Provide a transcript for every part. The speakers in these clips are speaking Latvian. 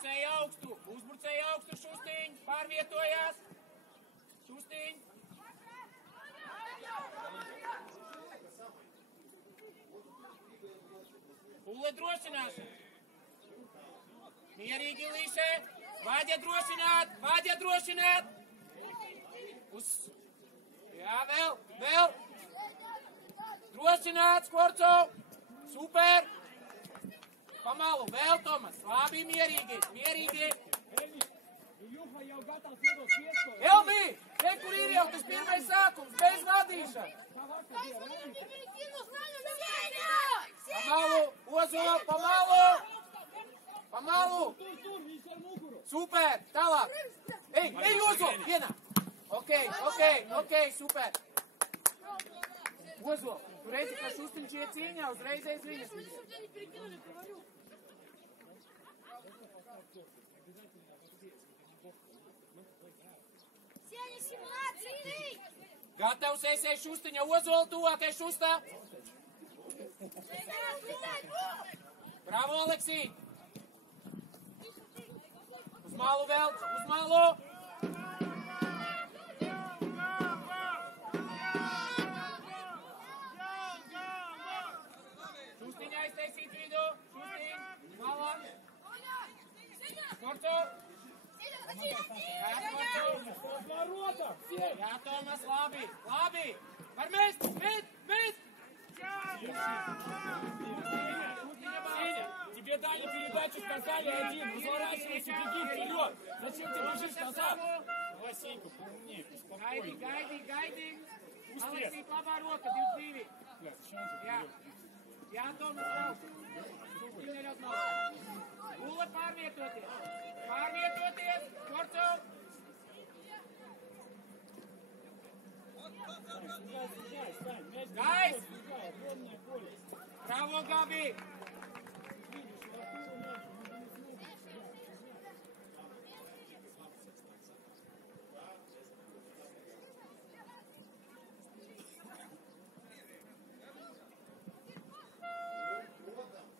Uzbrucēji augstu, Šustiņ, pārvietojās. Šustiņ. Pule drošināšana. Mierīgi, Līšē. Vāģiet drošināt. Jā, vēl. Drošināt, Skorco. Super. Pamalu, vēl, Tomas. Labi, mierīgi. Elvi, te, kur ir jau tas pirmais sākums, bez vadīšanas. Pamalu, Ozola, pamalu. Super, tālāk. Ej, Ozola, vienā. Ok, super. Ozola, tu redzi, ka Šustiņš iet cīņā, uzreiz aiz viņas. Gatavs esi Šustiņa, Ozola tuvākais Šustā. Bravo, Aleksī. Uz malu vēl, uz malu. Šustiņa aiztaisīt vidu. Šustiņ, malā. Skorco. Jā, Tomas, labi. Var mest. Сеня, тебе дали передачу, сказали один, разворачивайся, беги вперед. Зачем ты бежишь назад? Давай, Сенька, поумнее, спокойно. Gaidi. Aleksī, labā roka, 2-2. Jā, Tomas, nav. Pule pārvietoties. Skorco. Gais! Bravo, Gabi!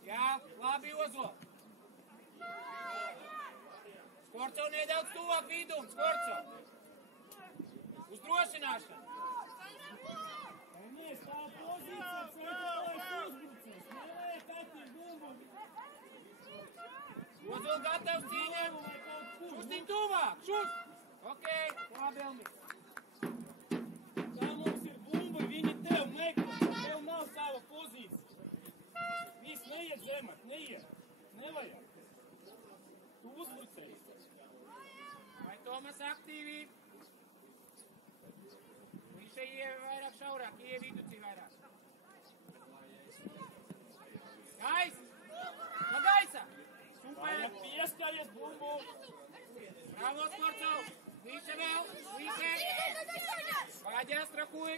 Jā, labi, Ozola! Skorco nedaudz tuvāk vidum, Skorco! Uzdrošināšana! Ozola gatavs cīņai. Šustiņ tuvāk. Šust. Ok, labi, Elmi. Tā mums ir bumba, viņi tev meklē. Tev nav sava pozīcija. Viss neiet zemāk, nevajag. Tu uzbrucējies. Vai Tomas aktīvi? Viņš ir vairāk šaurāk, ieviduci vairāk. Gais! No gaisa! Super! Pieskaries bumbu! Bravo, Skorco! Līše vēl! Vāģā strakuj!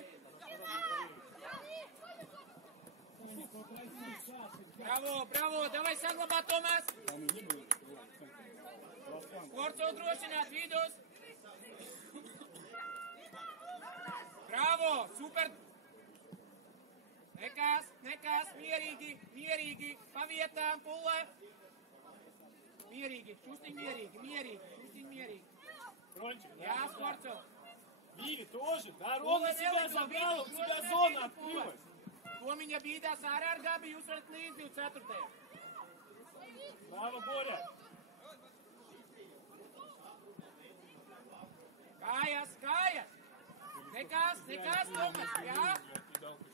Bravo! Davai saglabāt, Tomas! Skorco drošināt vidus! Bravo! Super! Nekas, mierīgi, pa vietām, Pule. Mierīgi, Šustiņ mierīgi. Jā, Skorco. Виги тоже, дорога себя забрала, у тебя зона открылась. Tomiņa bīdās ārā ar Gabi, jūs varat līdz 24. Слава, Боря. Kājas. Nekas, Tomas, jā?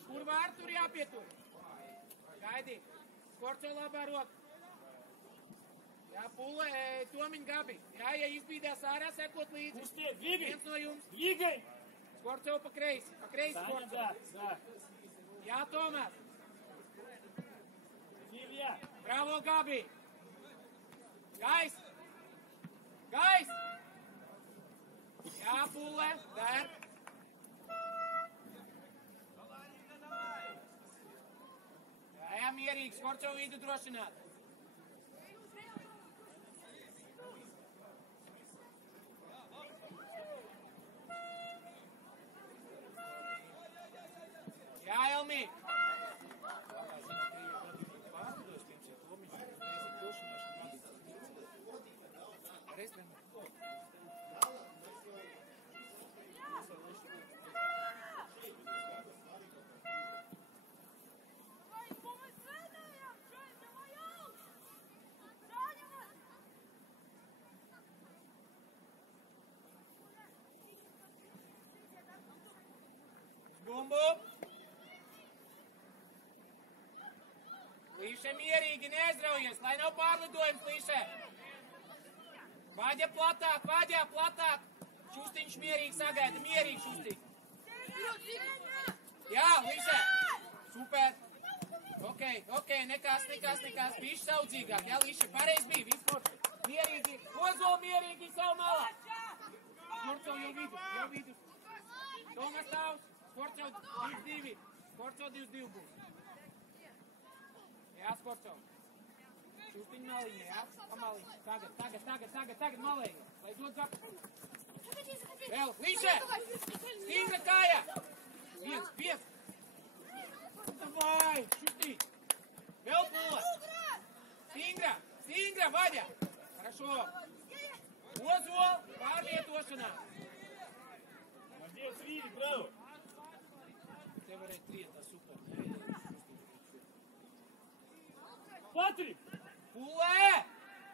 Kur var, tur jāpietur. Gaidi. Skorco labā roka. Jā, Pule, Tomiņ Gabi. Jā, ja izbīdās ārā, sekot līdzi. Пусти, двигай. Viens no jums. Двигай. Skorco pa kreisi Skorco. Да. Jā, Tomas. Силья. Bravo, Gabi. Gais. Jā, Pule, der. Jā, mierīgi, Skorco vidu drošināt. Jā, Elmi. Reiz vienmēr. Bumbu! Līše mierīgi, neaizraujies, lai nav pārlidojums, Līše! Vaģa platāk! Šustiņš mierīgi sagaida, mierīgi Šustiņ! Jā, Līše! Super! Ok, nekas, bišķi saudzīgāk, jā, Līše, pareiz bija, viss forši! Mierīgi, Ozola mierīgi, savu malā! Skorco jau vidu! Tomas Tavs! Skorco 2-2. Skorco 2-2 būs. Jā, Skorco. Šustiņ maliņa, jā? Pamaliņa. Tagad malēja. Lai dod zap. Vēl, Līše! Stingra kāja! 5. Davai, Šustiņ. Vēl pula. Stingra, Vaģa. Хорошо. Ozol, pārvietošanā. Молодец, Вили, браво! Te varēja trietā super. Patrik! Pulē!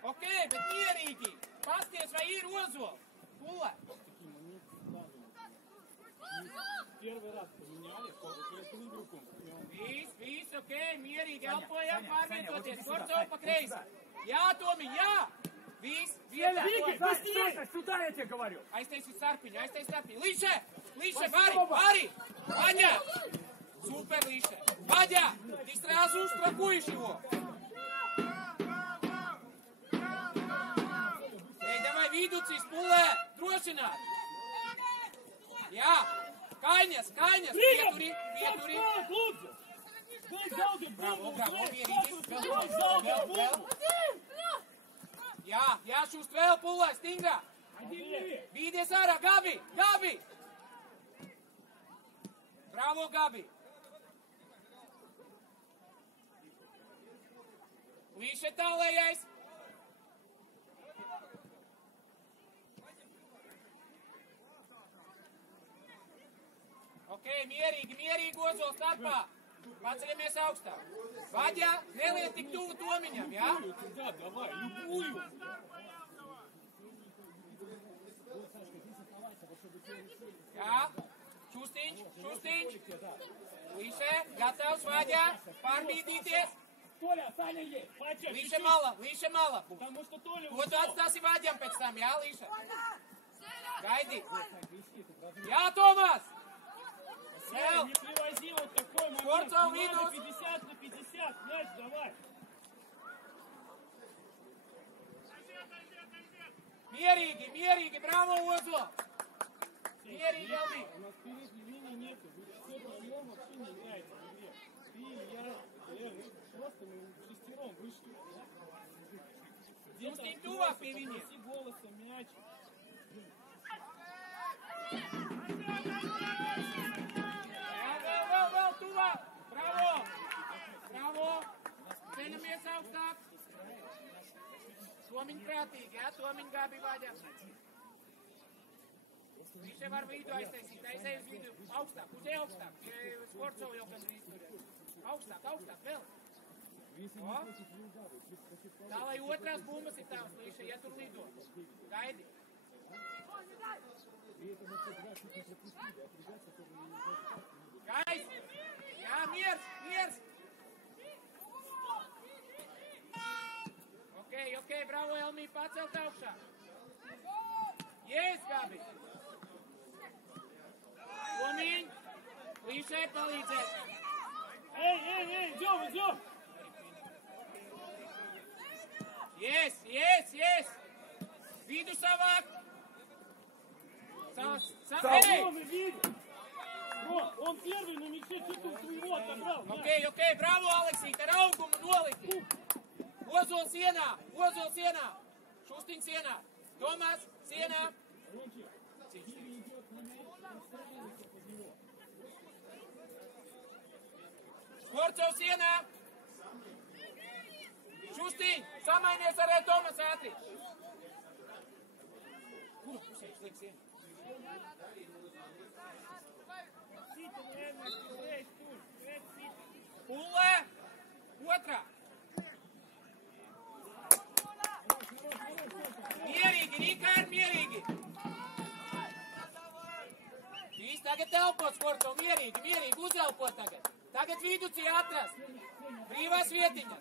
Ok, bet mierīgi. Pasties, vai ir Ozola? Pulē. Первый раз поменяли, это не группу. Viss, ok, mierīgi elpojam, pārvietoties. Skorcov pa kreisi. Jā, Tomi, jā! Viss, vietā. Вики, быстрее! Сюда я тебе говорю! Aiztaisi sarpiņu. Līše, Vari! Vaģa! Super, Līše. Vaģa! Ты сразу страхуешь его. Ej, давай, vidūcīs, pulē! Drošināt! Jā! Kaiņas! Pieturi! Bravo, mierīgi! Vēl! Jā, šūst vēl pulē, Stingrā! Bīdies ārā, Gabi! Bravo, Gabi! Līše tālējais! Ok, mierīgi, Ozola starpā! Paceļamies augstāk! Vaģa, neliet tik tuvu Tomiņam, jā? Давай, любую! Jā, Šustiņš! Līše, gatavs, Vaģa, pārbīdīties! Толя, Саня есть! Līše mala! Потому что Толя Ko tu atstāsi Vaģam pēc tam, jā, Līše? Gaidi! Jā, Tomas! Не привози вот такой момент. Скорцов Не минус. надо 50/50. Мяч давай. Mierīgi, bravo, Ozola! Mierīgi, Elvi! У нас передней линии нету. Вы все втроем вообще не играете в игре. Ты, я, просто мы шестером вышли. Šustiņ tuvāk pie viņiem! Попроси голоса мяч. Vēl tuvāk! Bravo! Ceļamies augstāk! Tomiņ prātīgi, jā? Tomiņ Gabi Vaģa! Līše var vidu aiztaisīt, aizēj uz vidu. Augstāk, uz augstāk! Skorcov jau gandrīz tur. Augstāk, vēl! O? Tā, lai otrās bumbas ir tavs, Līše, ja tur lido. Gaidi! Gais! Jā, miers! Ok, bravo, Elmī, pacelt augšā! Yes, Gabi! Tomiņ! Līšai palīdzēt! Эй, идем! Yes! Vidu savāk! Он видит! Он первый на мяче, титул твоего отобрал. Ok, bravo, Aleksīt, ar augumu noliki! Ozola sienā! Šustiņ sienā! Tomas, sienā! Skorcov sienā! Šustiņ, samainies ar Tomas ātri! liksim. Pulle! Otrā! Mierīgi, Rīkārd, mierīgi! Šīs tagad elpot, Skorco, mierīgi, mierīgi, uzelpot tagad. Tagad viducī atrast. Brīvās vietiņas.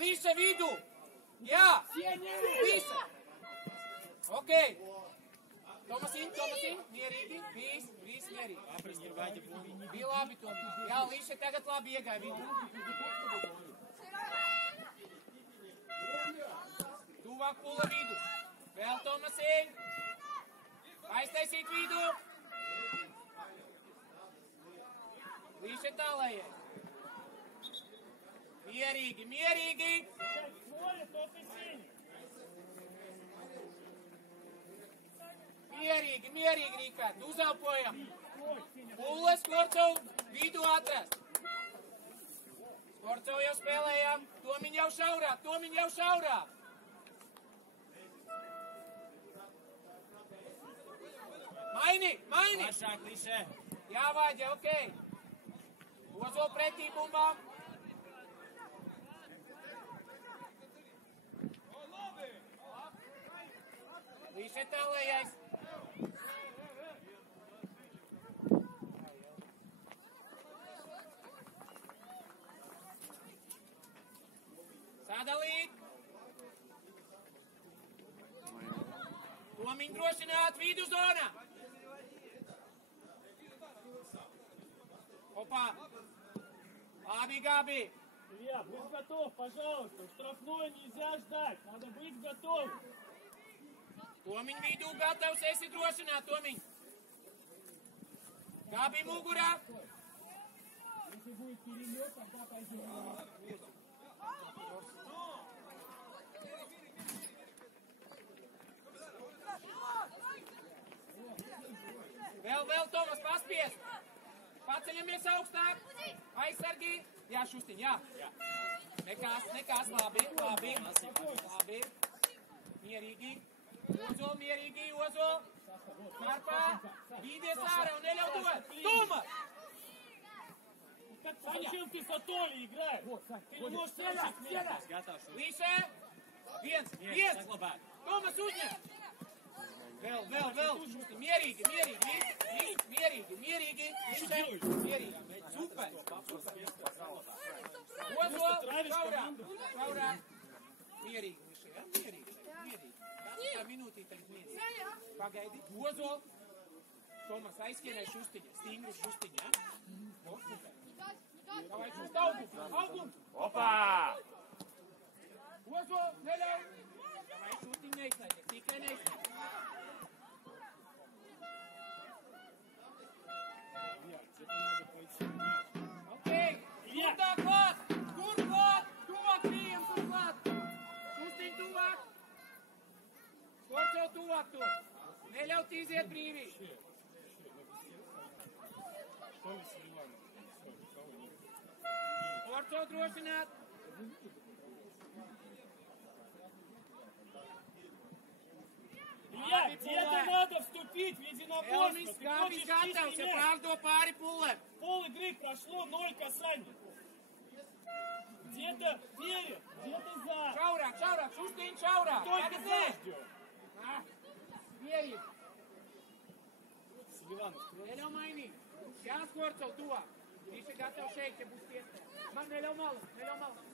Līša vidu. Jā, līša. Ok. Tomasin, mierīgi, vīs mierīgi. Bija labi, Tomi. Jā, līša tagad labi iegāja vidu. Tuvāk Pulla vidu. Vēl Tomasin. Aiztaisīt vidu. Līša tālējai. Mierīgi, mierīgi. Mierīgi, Rīkārd. Uzelpojam. Pulle, Skorcov, vidu atrast. Skorcov jau spēlējām. Tomiņ jau šaurā. Maini! Plašāk, Līšē. Jāvāģa, ok. Ozol pretī bumbām. Līše tālējais. Sadalīt. Tomiņ drošināt vidu zonā. Опа! Labi, Gabi! Илья, будь готов, пожалуйста. Штрафной нельзя ждать. Надо быть готовым. Tomiņ vidū gatavs, esi drošināt, Tomiņ. Gabi mugurā. Если будет перелет, тогда пойдем. Vēl, Tomas, paspies. Paceļamies augstāk. Aizsargi. Jā, Šustiņ, jā. Nekas, labi. Mierīgi. Ozol. Marpā. Vīdies ārā un neļauj dot. Tomas! Зачем ты с Атолей играешь? Ты не можешь слышать меня. Līšē. Viens. Tomas uzņem. Vēl. Šustiņ, mierīgi. Līšē. Super. Ozol. Šaurā. Mierīgi, Līšē, ja? Mierīgi. Tā minūtī tagad mierīgi. Pagaidi. Ozol. Tomas aizskienē Šustiņa. Stingru Šustiņa, ja? Super. Davai, Šust, augum. Опа! Ozol, neļauj. Davai, Šustiņ neizslēdz, tikai neizslēdz. Ok. Tur tā klāt. Tuvāk pieejam, tur klāt. Šustiņ tuvāk. Skorcov tuvāk tur. Neļaut iziet brīvī. Skorcov drošināt. Илья, где-то надо вступить в единоборство. Ты Gabis хочешь gatavs, чистить ja мяч. pārdo pāri Pullem. Пол игры прошло, 0 касаний. Где-то вперед, где-то за. Šaurāk, Šustiņ, šaurāk. Только Tagad за nē. ждем. Mierīgi. Селиванов, Neļauj mainīt. Jā, Skorcov tuvāk. Viņš ir gatavs šeit, ja būs piespēja. Man neļauj malas.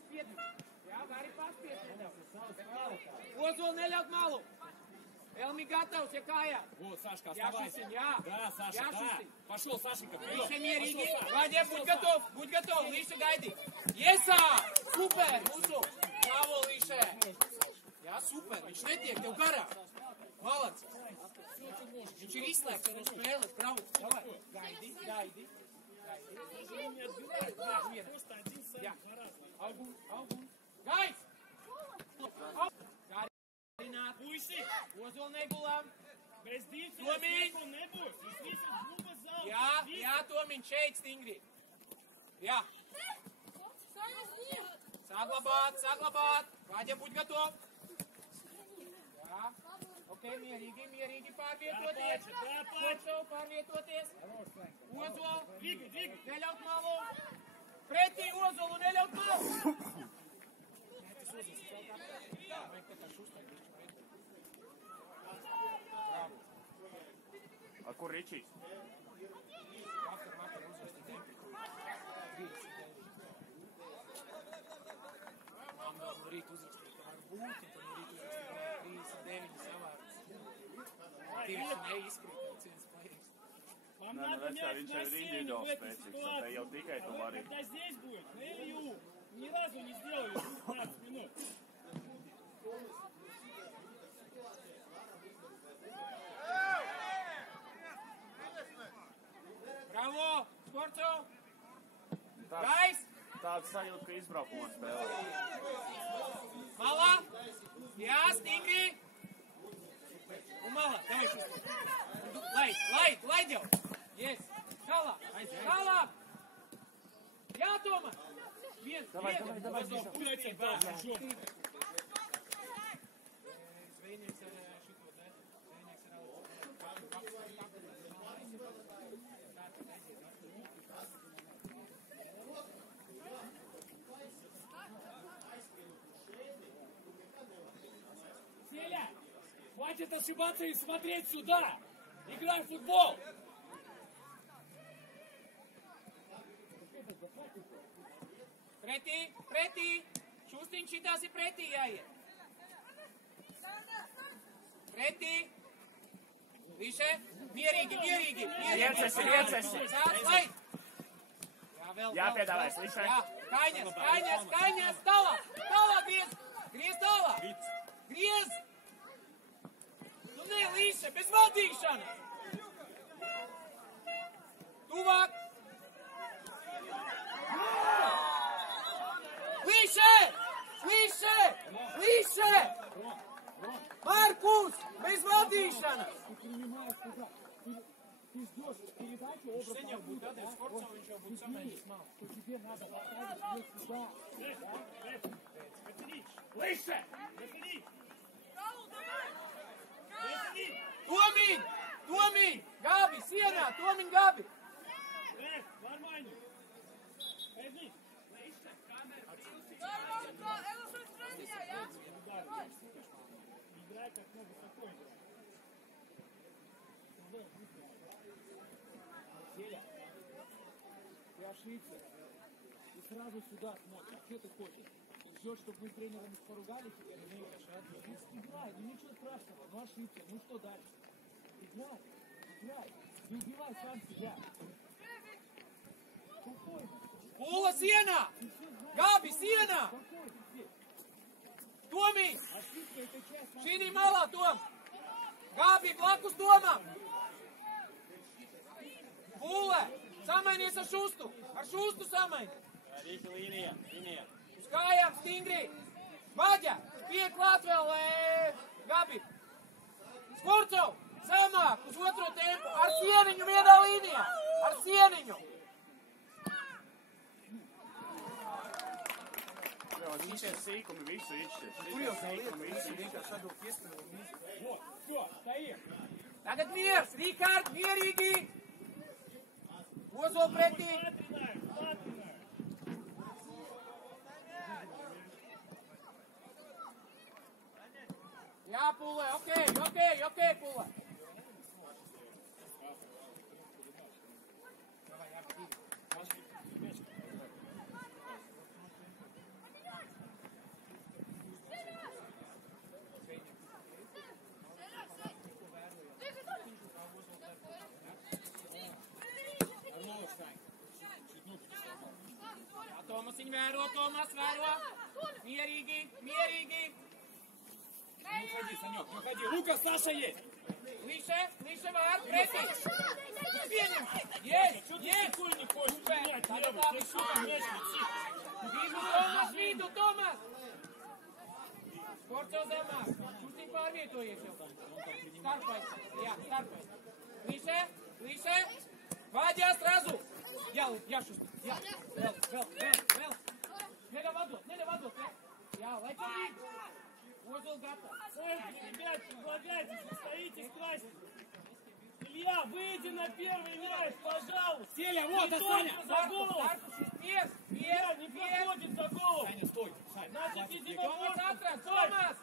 Spiedni. Jā, vari paspiest. Ozol neļaut malu. Elmi gatavs, ja kājā. Вот, Сашка, Jā, оставайся. Šustiņ, jā. Да, Саша, Jā, да. Šustiņ. Пошел, Сашенька, вперед. Līša mierīgi. Vaģē, būd gatov. Līša gaidī. Iesā! Super! Mūsu! Bravo, Līšē! Jā, super! Viņš netiek tev garā. Malac! Viņš ir izslēgts no spēles. Bravo! Davai. Gaidi. Не отбивай, да, просто один сам Jā. гораздо. Augum. Gaids! Kārināt. Puisi, Ozol negulām. bez dīķa Tomī. nebūs. Jūs visi kluba zāli. Jā, Tomiņ, šeit stingri. Jā. Saglabāt. Vaģē, būd gatov. Jā. Ok. Ok, mierīgi pārvietoties. Skorcov pārvietoties. Ozol. Neļaut malu. Pretī Ozolu neļaut malu. A kur Ričijs? Rīt uzrakstīt, ka var būt, un tad rīt uzrakstīt 39 savārus. Tieši neizkrīt, ciens pareizi. Nē, nu redz, kā viņš jau ir individuāli spēcīgs, un te jau tikai tu vari. Когда здесь будет, на Илью, ни разу не сделали 15 минут. Bravo, Skorcov! Gais! Tāds sajūta, ka izbraukumā spēlē. Malā! Jā, stingri! Un malā, tevišu! Laid jau! Yes! Tālāk! Tālāk! Jā, Toma! Viens! Давай! Пуляйте, да, хорошо. Zvejnieks ar šito, ne? Zvejnieks ar Селя, хватит ошибаться и смотреть сюда. Играй в футбол. Pretī! Šustiņš šitās ir pretī jāiet! Pretī! Līše! Mierīgi! Riecesi! Sāc, lai! Jā, vēl! Jāpiedāvājas, Līše! Jā, Kaņas! Tālāk! Griez tālāk! Griez! Nu ne, Līše, bez valdīšanas! Tuvāk! Līše! Markus, bez vadīšanas! Ты принимаешь туда. Ты ждешь передачу образно. Sen jau būtu gadījis Skorcov, viņš jau būtu samēģis malu. Что тебе надо поставить ее сюда. Līše! Tomiņ! Gabi, sienā! Tomiņ, Gabi! Нормально. Пойди. Играй как много спокойнее. Селя, ты ошибся. Ты сразу сюда смотришь. Что ты хочешь? Ты ждешь, чтобы мы с тренером поругались теперь? Играй, ну ничего страшного. Ну ошибся. Ну что дальше? Играй. Не убивай сам себя. Спокойно. Pula sienā! Gabi, sienā! Tomiņ! Šī malā, Tom! Gabi, blakus Tomam! Pule! Samainies ar Šustu! Ar Šustu samaini! Līnija! Uz kājām stingri! Vaģa! Pie klāt vēl, Gabi! Skorcov! Samāk! Uz otro tempu! Ar sieniņu vienā līnijā! Ar sieniņu! Viņš ir sīkumi visu izšķirs. Tur jau tā lieta, visi vienkārši atdot iespēju. Вот, все, стоим. Tagad miers, Rīkārd, mierīgi! Ozol pretī! Jā, Pule, ok, Pule! Tomasiņ vēro, Tomas vēro! Mierīgi! Не уходи, Санек, не уходи. Рука Саша есть. Līše vēr, pretī! Pieņem! Yes! Никакой не хочешь Super! принять Tagad левый. labi, Ты что, super! мяч летит? Vidu, Tomas! Skorcov zemāk! Šustiņ pārvietojies jau! Starpais! Jā, starpais! Līše! Vāģās razu! Jā, Šustiņ! Jā! Vēl! Nedavadot, jā! Jā, lai tev vīd! Ozul gatavs. Ребят, предлагайте, застоитесь в классе. Илья, выйди на первый мяч, пожалуйста. Селя, вот, Саня! За голову. Pierz, Илья, не проходит за голову. Саня, стой! Саня, Значит, иди на Tomas корпус. atrast, Стой. Tomas!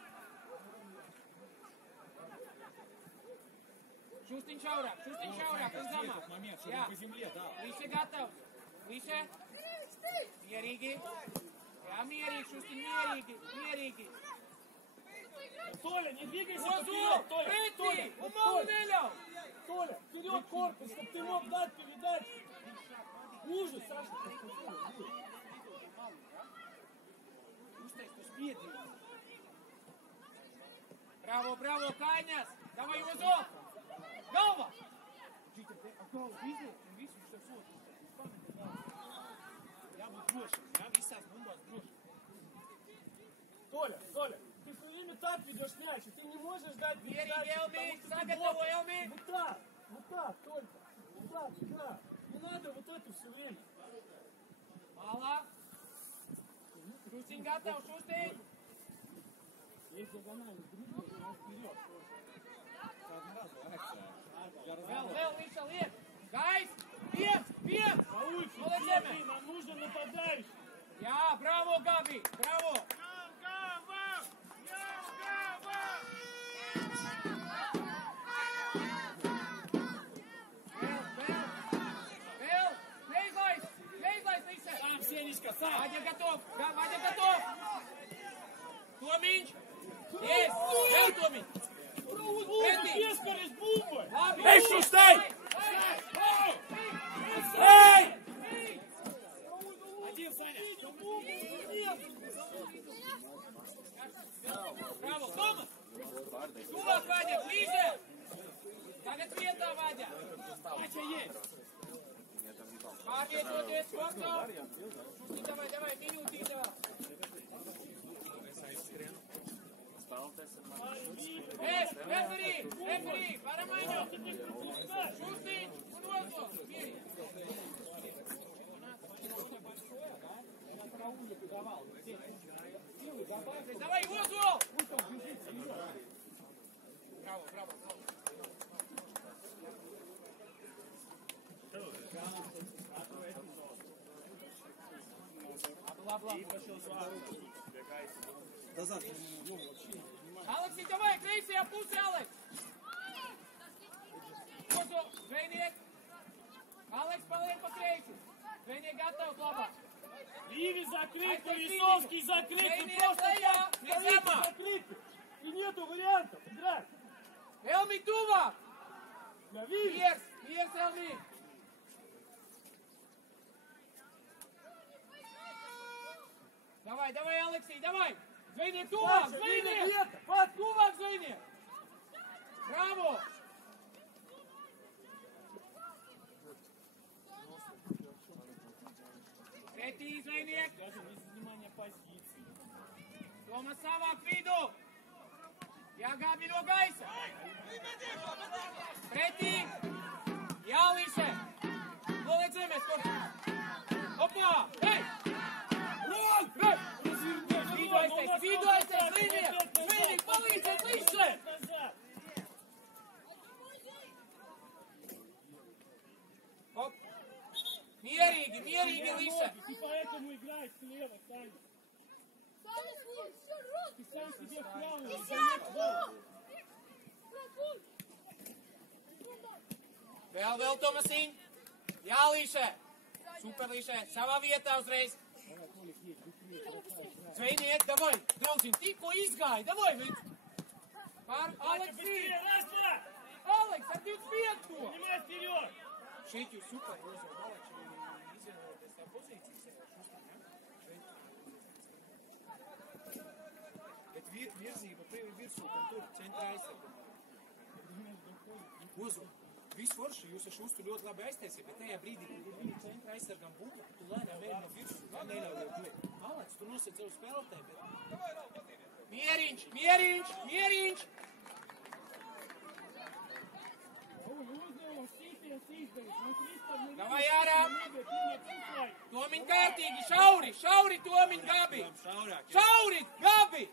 Šustiņš aurāk, uz zamā. этот момент, чтобы по земле, да. Līše gatavs. Līše. Mierīgi. Jā, mierīgi, Šustiņ, mierīgi. Толя, не двигайся Ozul, вперед. Толя, pretī! Un malu neļauj! Толя, вперед корпус, чтобы ты мог дать передачу. Ужас, Саша. Bravo, bravo, Kaņas! Davai, Ozul! Galva! Толя, ты все время так ведешь мяч, и ты не можешь дать Mierīgi, передачу, Elmī! потому что ты Sagatavo, блок. Elmī! Вот так только. Вот так, да. Не надо вот это все время. Malā! Šustiņ gatavs, Šustiņ! Есть диагональный дрибл, и он вперед. Vēl, Līša, liek! Gais! Piec! Получше, Молодец, смотри, нам нужно нападающий. Jā, bravo, Gabi! Bravo! Vēl! Neizlaist, Līša! Сам, Сенечка, сам! Вадя готов! Tomiņš! Есть! Vēl Tomiņ! Pretī! Пескарь с бумбой! Labi! Ej, Šustej! Ej! Один, Саня! Bravo, Tomas! Tuvāk, Vaļa, blīže! Tagad vietā, Vaļa! Катя есть! Pārvietoties, Korto! Šustiņ, davai, minūtītā! Referī, paramaiņo! Šustiņ, un Ozol! Давай, Озол! Браво! Aleksī, davai, kreisajā pusē, Aleks! Ozol, zvejniek! Aleks, paliek pa kreisi! Zvejniek gatavs labāk! Ливи закрыт, Повесовский закрыт, ты Zvejniek просто lejā! стоите Nezemā! закрыты. И нету вариантов играть. Elmi tuvāk! Я вижу. Piers, Elmi! Давай, Алексей, давай! Zvejniek tuvāk! Паша, видно Zvejniek! где-то. Паша, Tuvāk, Zvejniek! Bravo! Pretī, Zvejniek! даже без внимания позиции. Tomas savāk vidu! Jāgābi no gaisa! Pretī! Jālīše! Noliec zemēs, kur! Opā! Hei! Rol! Hei! Vidu aiztais! Zvejniek, palīdziet Līšai! Op! Mierīgi, Līša! Ты поэтому играешь слева, Саня. Ты сам себе вправо. Vēl, Tomasiņ! Jā, Līšai! Super, Līšai! Savā vietā uzreiz! Zvejniek, davai! Draudziņ, tikko izgāja! Davai, viņš! Pār Aleksī! Быстрее, раз, два. Aleks, ar 25! Поднимай вперед. Šeit jūs super, Ozol, Maleks, izvēlēties tā pozīcijas. Bet virzība tev ir virsū, un tur centrā aizsargā. Ozol, viss forši, jūs ar Šustu ļoti labi aiztaisiet, bet tajā brīdī, kad viņi centrā aizsargām bumbu, tu lēnām ej no virsū, neļauj gulēt. Aleks, tu nosēc savu spēlētāju, bet... Mieriņš! Davai ārā! Tomiņ kārtīgi, šauri, Tomiņ, Gabi! Šauri, Gabi!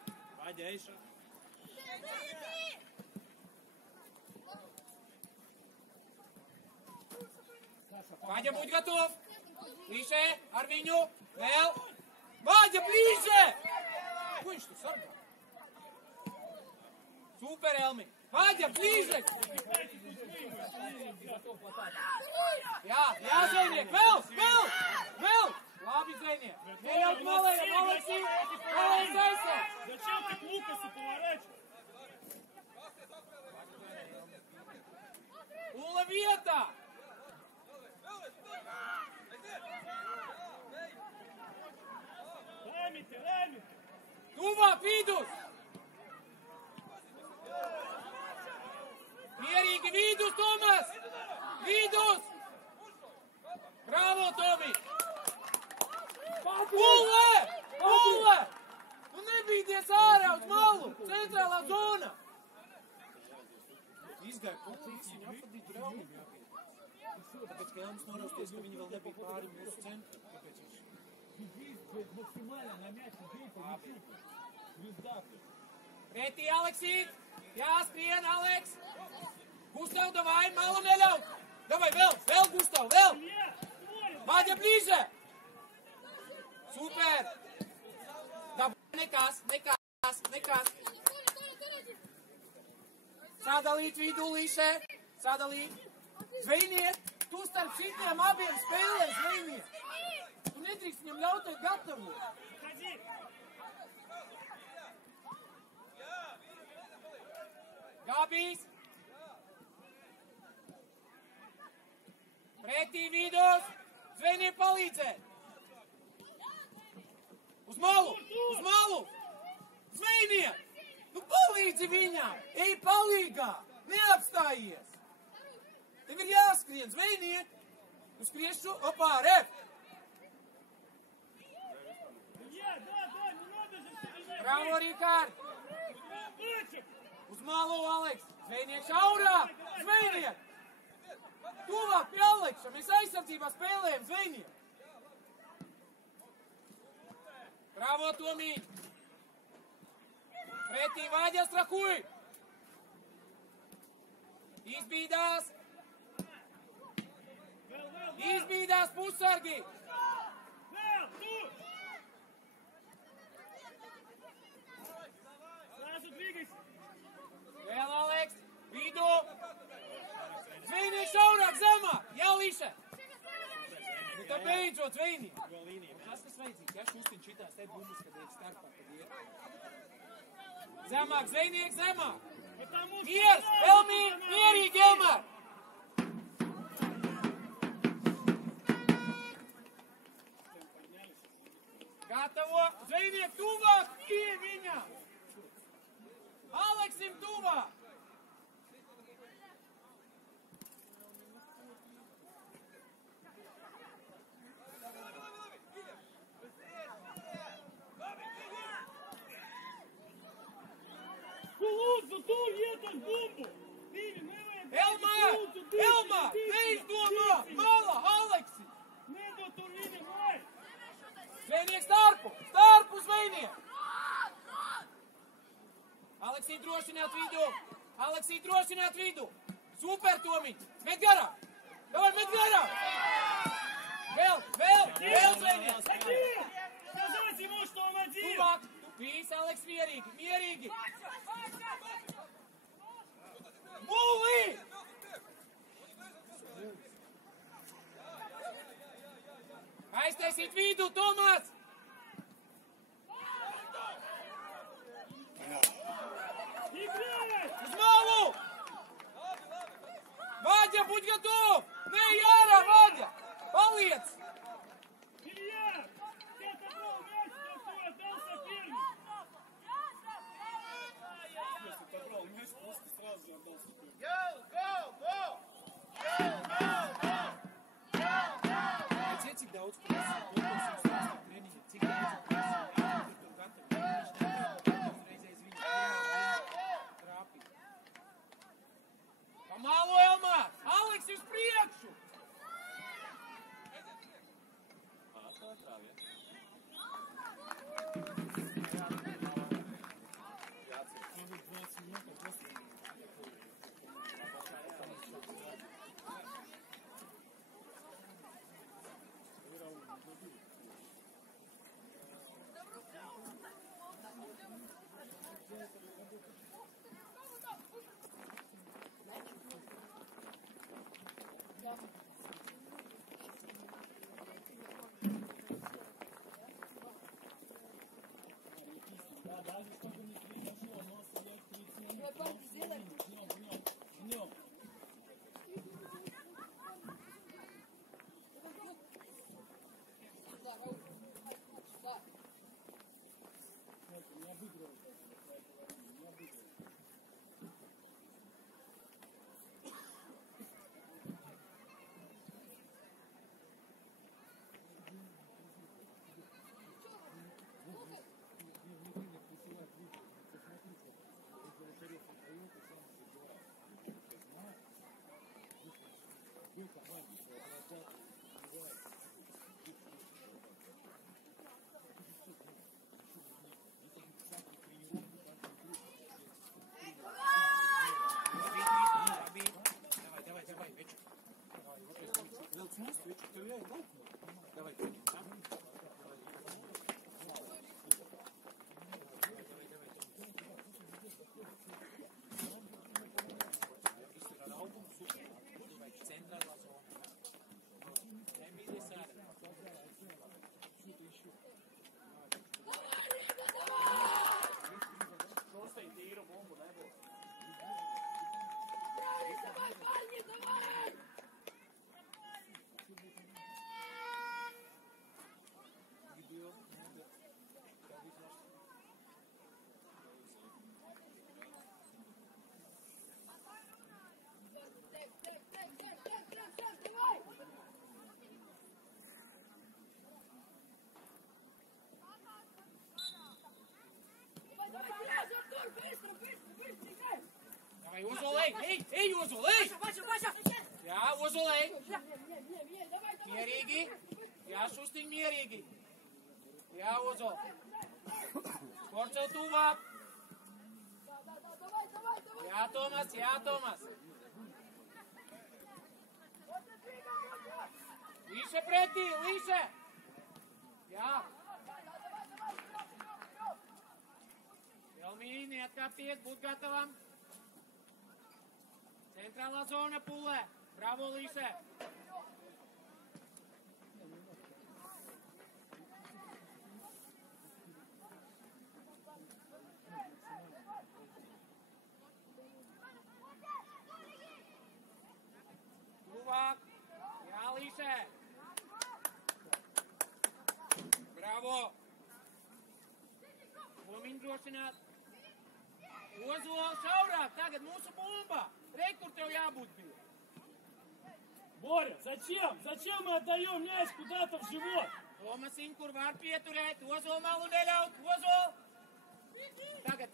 Vaģa, būť gatov! Līšē, ar viņu! Vēl! Vaģa, blīže! Ko viņš tu sargā? Super, Elmi! Vaģa, blīže! Jā, Zvejniek! Vēl! Labi, Zvejniek! Neļaut malējam, Aleksī! Malējam aizsā! Зачем ты к Лукасу поворачиваешь? Ula vietā! Lemite! Tuvāk vidus! Mierīgi vidus, Tomas! Vidus! Bravo, Tomi! Ule! Tu nebīdies ārā uz malu! Centrālā zona! Izgāja punkts, viņu apvadīt tur Elmi. Tāpēc, ka Elmis norausties, ka viņi vēl nebija pāri mūsu centru. Максимально на мяч, бей по мячу. Звезда. Pretī, Aleksīt! Jāskrien, Aleks! Gustav, davai, malu neļaut! Davai, vēl, Gustav, vēl! Vaģa, blīže! Super! Nekas! Sadalīt vidu, Līšē! Sadalīt! Zvejniek! Tu starp šitiem abiem spēlēm, Zvejniek! Tu nedrīkst viņam ļautēt gatavu! Gabijs! Pretī vidus! Zvejniek palīdzēt! Uz malu! Zvejniek! Nu palīdzi viņam! Ej palīgā! Neapstājies! Tev ir jāskrien, Zvejniek! Tu skries šo... Opā, ref! Bravo, Rikard! Uz malu, Aleks! Zvejniek šaurā! Zvejniek! Tuvāk pie Aleksa! Mēs aizsardzībā spēlējam, Zvejniek! Bravo, Tomī! Pretī Vaģa, strakuj! Izbīdās pussargi! Vēl, Aleks! Vidu! Zvejniek šaurāk, zemāk! Jā, Līša! Nu tā beidzot, Zvejniek! Tas, kas vajadzīgs, ja šustiņ šitās te bumbas, kad iet starpā, kad iet. Zemāk, Zvejniek, zemāk! Miers! Elmī! Mierīgi, Elmar! Gatavo! Zvejniek, tuvāk! Pie viņam! Aleksim tuvāk! Lūdzu, tur ietas bumbu! Elmar! Neizdomā! Mala, Aleksi! Nedod tur viņam, lai! Zvejniek starpu! Starpu, Zvejniek! Aleksī drošināt vidu! Super, Tomiņ! Met garā! Davai, met garā! Vēl, Zvejniek! Сказать ему, что он один! Tuvāk! Pīs, Aleks, mierīgi! Mūlī! Aiztaisīt vidu, Tomas! Uz malu! Vaģa, buď gatov! Nē, jārā, Vaģa! Paliec! Илья! Ozol, ej, Ozol, ej! Jā, Ozol, ej! Mierīgi. Jā, Šustiņ, mierīgi. Jā, Ozol. Sports tuvāk. Jā, Tomas. Līše pretī, līše! Jā. Elmī, neatkāpties, būt gatavam. Centrālā zona pulē. Bravo, līše! Tuvāk. Jā, līše! Bravo! Lomiņu drošināt. Ozola šaurāk, tagad mūsu bumba. Reik, kur tev jābūt bija. Боря, зачем? Зачем мы отдаем мяч куда-то в живот? Tomasiņ, kur var pieturēt. Ozola malu neļaut. Ozola! Tagad,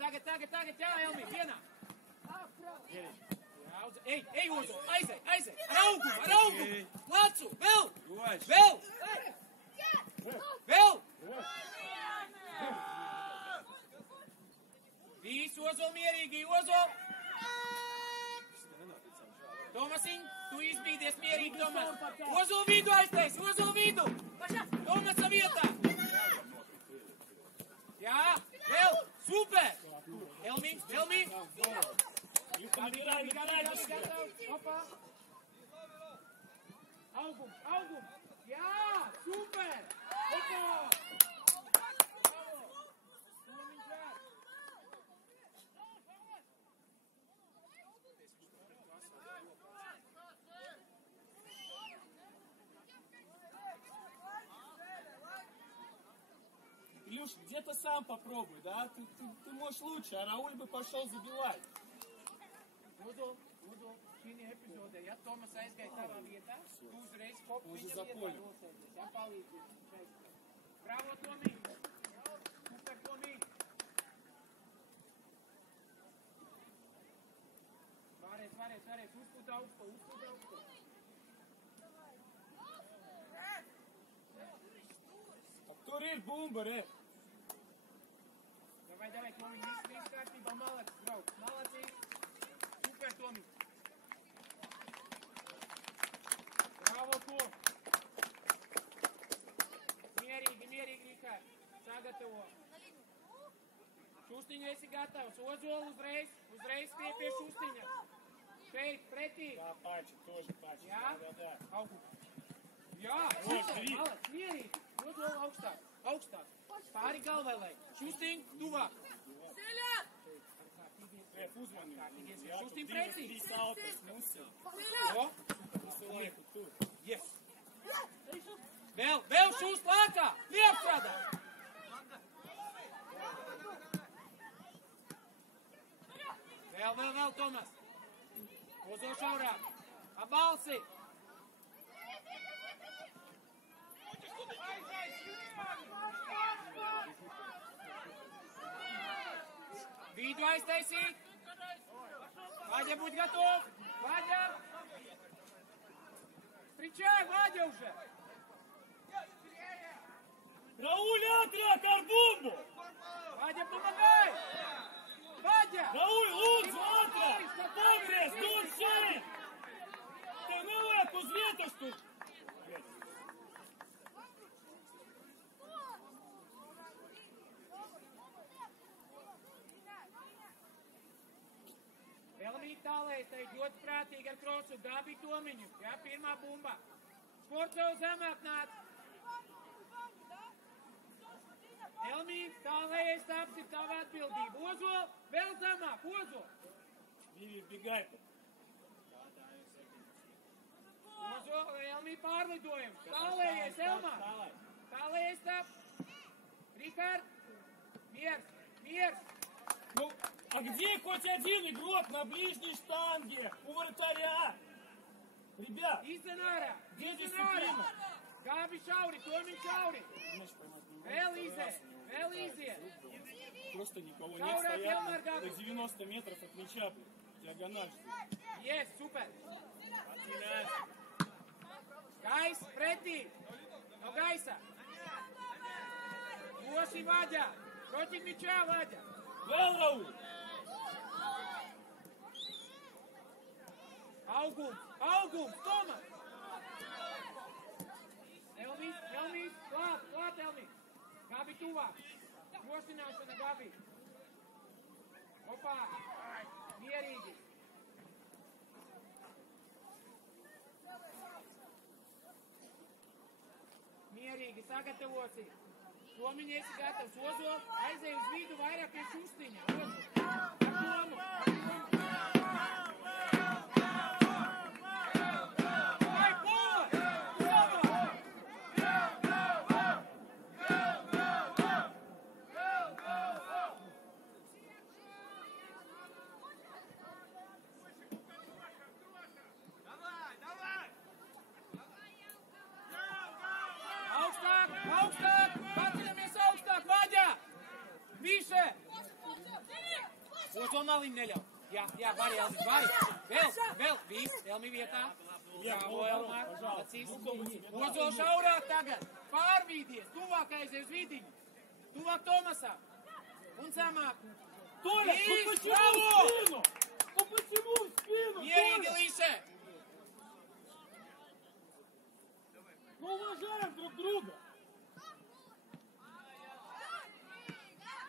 jā, Elmi, vienā. Ej, Ozola, aizej. Ar augumu. Lacu, vēl. Visu, Ozola, mierīgi, Ozola. Tomasiņ, tu izbīdies mierīgi, Tomas. Ozola vidu aiztais, Ozola vidu. Tomasa vietā. Jā, vēl, super. Elmi. Opa. Augum. Jā, super. Opa. Илюш, где-то сам попробуй, да? Ты можешь лучше, а Рауль бы пошел забивать. Lūdzu, šī epizodē, ja Tomas aizgāja tavā vietā, tu uzreiz kopu viņa vietā nosēdies. Jā, palīdzi. Bravo, Tomī! Super, Tomī! Varēs. Uzpūt augstu. Tur ir bumba, re. Davai, Tomī, viss kārtībā, malacis, brauc. Malacīs. Super, Tomī. Bravo, Tom. Mierīgi, Rīkār. Sagatavo. Šustiņa esi gatavs. Ozola uzreiz pie Šustiņa. Šeit, pretī. Да, пачек, тоже пачек. Jā? Да. August. Jā, super, malacis, mierīgi. Ozola augstāk. Pāri galvēlai. Šustiņ, tuvāk. Šustiņ pretī. Yes. Vēl šūst lākā. Neapstrādā. Vēl, Tomas. Ozola šaurāk. Abalsi. Vidu aiztaisīt. Вадя, будь готов. Вадя. Встречай, Вадя уже. Рауль, отряд, арбумбу! Вадя, помогай. Вадя. Рауль, лучше, отряд. Погрес, дурчей. Ты милая, кузнетушку. Elmīt tālēs, teikt ļoti prātīgi ar krosu, dabī Tomiņu. Jā, pirmā bumba. Sports jau zemāk nāc. Elmīt tālēs, taps ir tava atbildība. Ozola, vēl zemāk, Ozola. Vivi, bigай. Ozola, Elmīt pārlidojums. Tālējies, Elmā. Tālējies, taps. Rihard, miers. Ну, а где хоть один игрок на ближней штанге у вратаря? Ребят, где дисциплина? Габи šauri, Tomiņ šauri. Vēl iziet. Просто никого нет, стоят на 90 метров от мяча. Диагональ. Есть, супер. Gais, pretī. No gaisa. Loši Vaďa. Против мяча, Vaďa. Vēl, Raul! Augums, Toma. Elmīs, klāt, Elmīs. Gabi tuvāk. Rosināšana, Gabi. Opā. Mierīgi. Mierīgi, sagatavosi. Tomiņi esi gatavs. Ozo, aizēj uz vidu vairāk pie Šustiņa. Ozo. Tomu. Vai, Pula! Augstāk! Paceļamies augstāk, Vaģa! Višē! Ozo malim neļauj. Jā, vari, Elmi, vari. Vēl, viss, Elmi vietā. Bravo, Elmar, acīs. Ozo šaurāk tagad. Pārvīdies, tuvāk aizies uz vidiņu. Tuvāk Tomasā. Un samāk. Толя, ну почему в спину? Mierīgi, Līšē! Ну уважаем друг друга.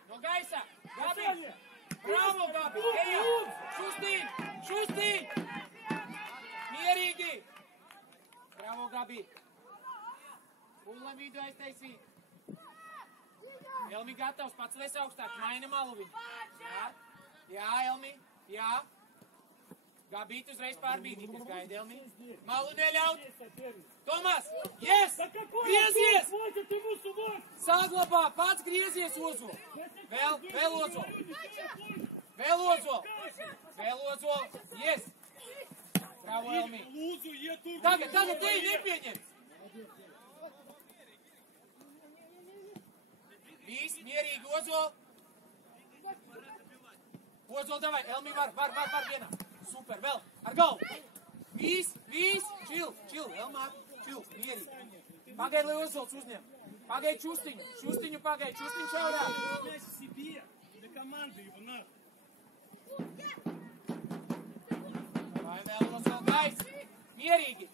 No gaisa! Gabi! Bravo, Gabi! Ejam! Šustiņ! Mierīgi! Bravo, Gabi! Pula vidu aiztaisīt. Elmi gatavs, pacelies augstāk, maina malu viņu. Jā, Elmi, jā. Gabi, tu uzreiz pārbīdīties, gaidi, Elmi. Malu neļaut! Tomas! Yes! Griezies! Saglabā, pats griezies, Ozo! Vēl Ozo! Vēl Ozo! Yes! Bravo, Elmi! Tagad tevi nepieņems! Viss, mierīgi, Ozo! Ozo, davai, Elmi, var vienā! Super, vēl, ar galvu! Viss, chill, Elmā, chill, mierīgi! Pagaid, lai Ozols uzņem! Pagaid Šustiņu! Šustiņu šaurā! Для команды его надо. Vai vēl Ozol, gais! Mierīgi,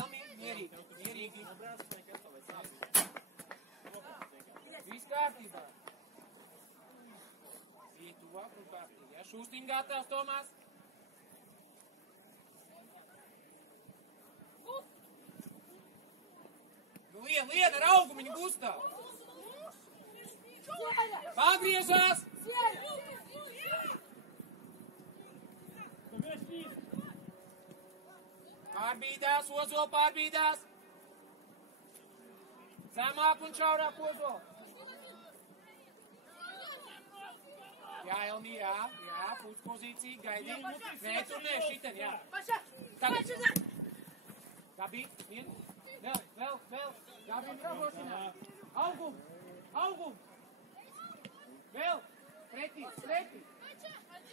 Elmi, mierīgi! Viss kārtībā! Iet tuvāk un kārtībā. Ja Šustiņu gatavs, Tomās? Lien ar augumiņu gustā! Pagriežās! Pārbīdās, Ozo pārbīdās! Zemāk un šaurāk, Ozo! Jā, Elmi, jā, puspozīcija, gaidī. Nē, tur nē, šiten, jā. Tagad. Gabi, vien. Vēl. Gabi, rabošanā. Augum. Vēl. Pretī.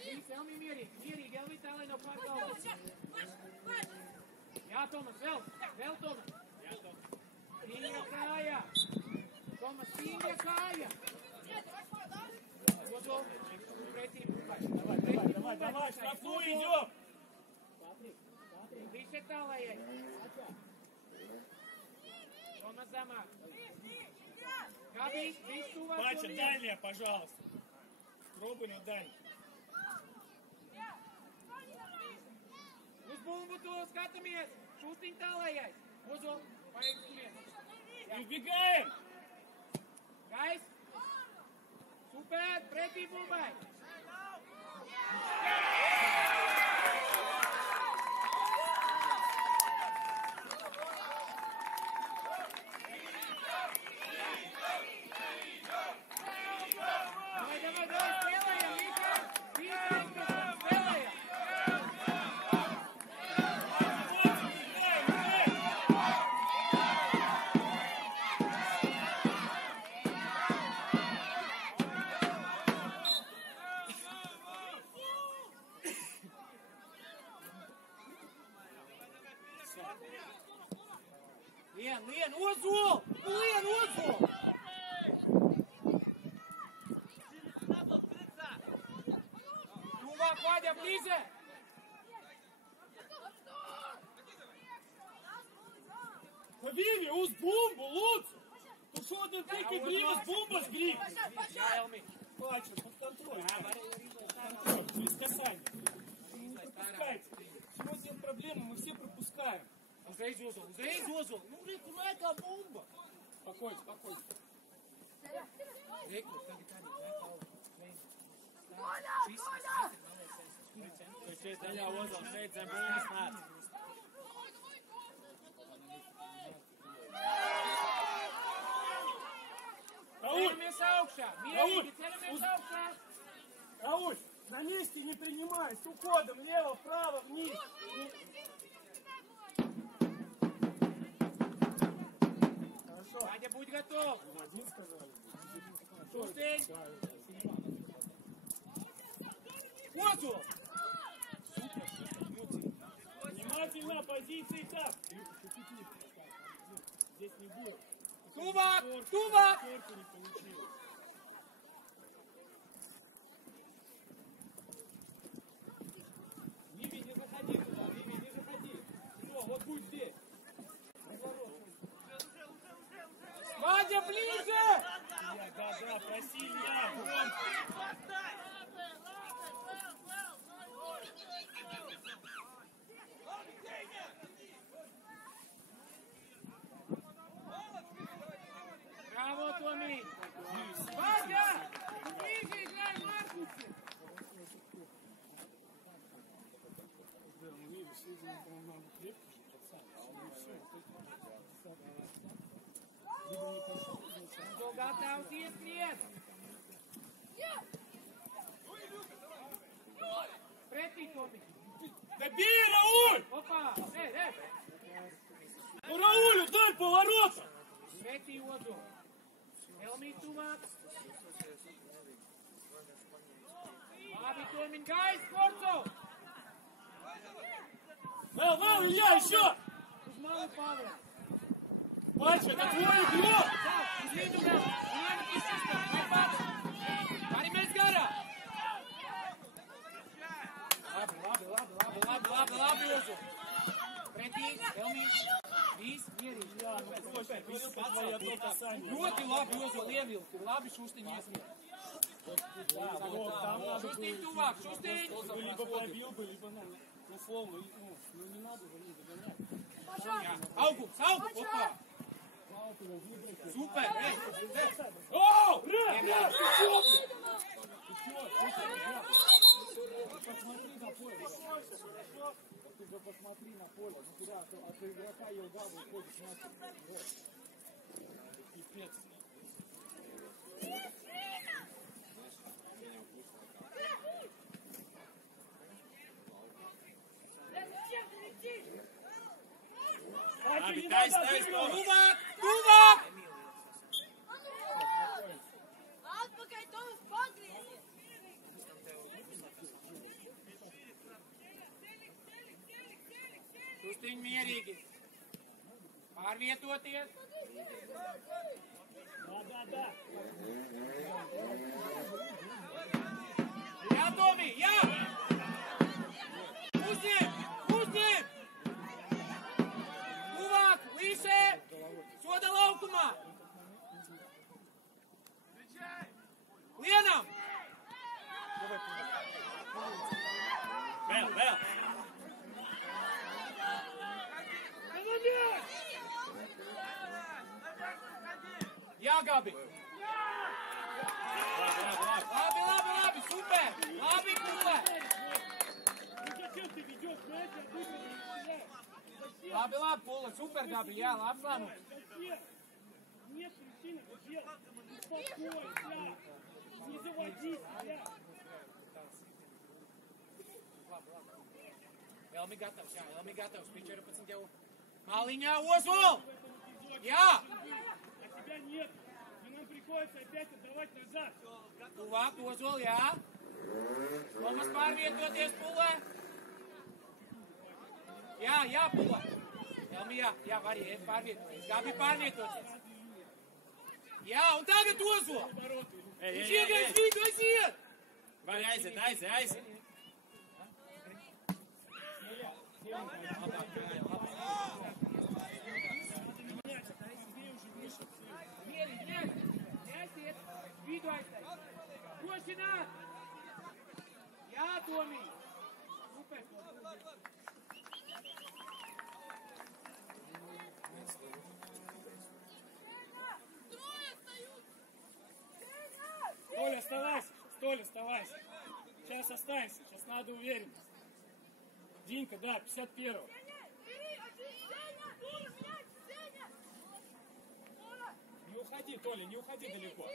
Viss, Elmi, mierīgi, Elmi, tā, lai nav pārgalvas. Jā, Tomas, vēl, Tomas. Pīņa kāja. Tomas, pīņa kāja. Ozo, pretī. Давай, штрафную идем. Viss ir tālējai. Tomas zemāk. Gabi, viss tuvāk. Бача, дальняя, пожалуйста. Пробуй, но дальняя. Uz bumbu to skatāmies. Šustiņ tālējai. Ozo, pareikstumies. Убегаем. Gais. Super, pretī bumbai. Давай, spēlējam, Vīkam, spēlējam. Vāģa, blīze! Vivi, uz bumbu, lūdzu! Tu šodien tikai brīvas bumbas gribi! Jā, Elmi! Plačas, под контроль! Без касания! Пропускайте! Сегодня проблема, мы все пропускаем! Uzreiz Ozol! Nu, Riku, kā bumba! Spokojно, spokojно! Riku, tagad arī, Šeit daļā Ozols, šeit zem bumbas nāc! Ceramies augšā! Mierīgi, ceramies augšā! Рауль, на месте не принимай, с уходом лево, вправо, вниз. Хорошо. Вадя, будь готов! Один сказали. Шустень! Озол! Внимательно, позиции так. Здесь не будет. Тувак! Не получилось. Виви, не заходи туда, Виви, не заходи. Все, вот будь здесь. Вадя, ближе! Да, посильнее. Вон. Браво, Томи! Вадя! Ближе играй, Маркусе! Готов, искрет! Прети, Томи! Да бей, Рауль! Опа! Эй! Ну, Рауль, ударь поворота! Прети, Озол! Elmi, tuvāk! Labi, Tomiņ, gaiss, Porco! Vēl, Илья, еще! Uz mani, Pāvela! Пальчик, это твой игрок! Uz vidu, vēl! Vienam izsistā, vai pats! Arī mēs garā! Labi, Ozo! Pretī, Elmi! Viss, mierīgi! Ļoti labi, Ozo, ievilki! Labi, Šustiņ, iesniegt! Šustiņ, tuvāk! Šustiņ! Либо пробил бы, либо на фолу. Ну, не надо за ним догонять. Jā, augums! Opā! Super! Ej! О! Посмотри на поле. Ты же посмотри на поле. Ну куда? От игрока Елгавы уходит мяч. Вот. Пипец. Дай, Tuvāk! Atpakaļ, Toms, pagriezies! Šustiņ, mierīgi! Pārvietoties! Да. Jā, Tomi, jā! Uzņem! Tuvāk, līšē! Soda laukumā! Lienam! Vēl. Jā, Gabi! Labi, super! Labi, Kule! Зачем ты ведешь мяч, а ты не стреляешь? Labi, Kule, super, Gabi, jā, labs lēmums! Нет причины, зачем? Успокойся! Не заводись, бля! Elmi gatavs, jā, Elmi gatavs, pie 14 jau māliņā, Ozol! Jā! А тебя нет! И нам приходится опять отдавать назад! Tuvāk, Ozol, jā! Tomas pārvietoties, Pulē! Jā, Pulē! Elmi, jā, var iet pārvietoties, Gabi pārvietoties! Jā, un tagad Ozol! Viņš iegais vidu, aiziet! Vai aiziet! Mierīgi, nesiet, vidu aiztais. Došināt! Jā, Tomī! Super! Толя, оставайся. Сейчас останься, сейчас надо уверенность. Динка, да, 51-го. Не уходи, Толя, не уходи далеко.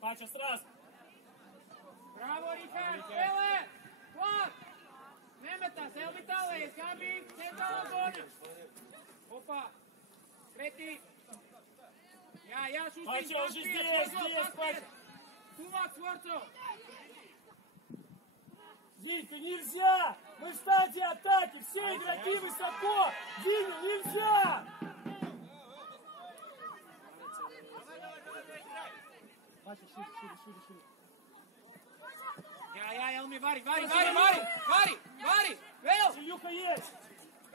Пача сразу. Bravo, Rihard! Spēlē! Klāt! Nemetās, Elvi tālējies, kā bija centrālā zona! Опа! Pretī! Jā, šūstiņš! Пача уже здесь, Пача! Tuvāk Svorco! Динка, нельзя! Мы в стадии атаки, все игроки высоко! Диня, нельзя! Пача, šuri! Jā, Elmi, vari! Vēl! Илюха есть!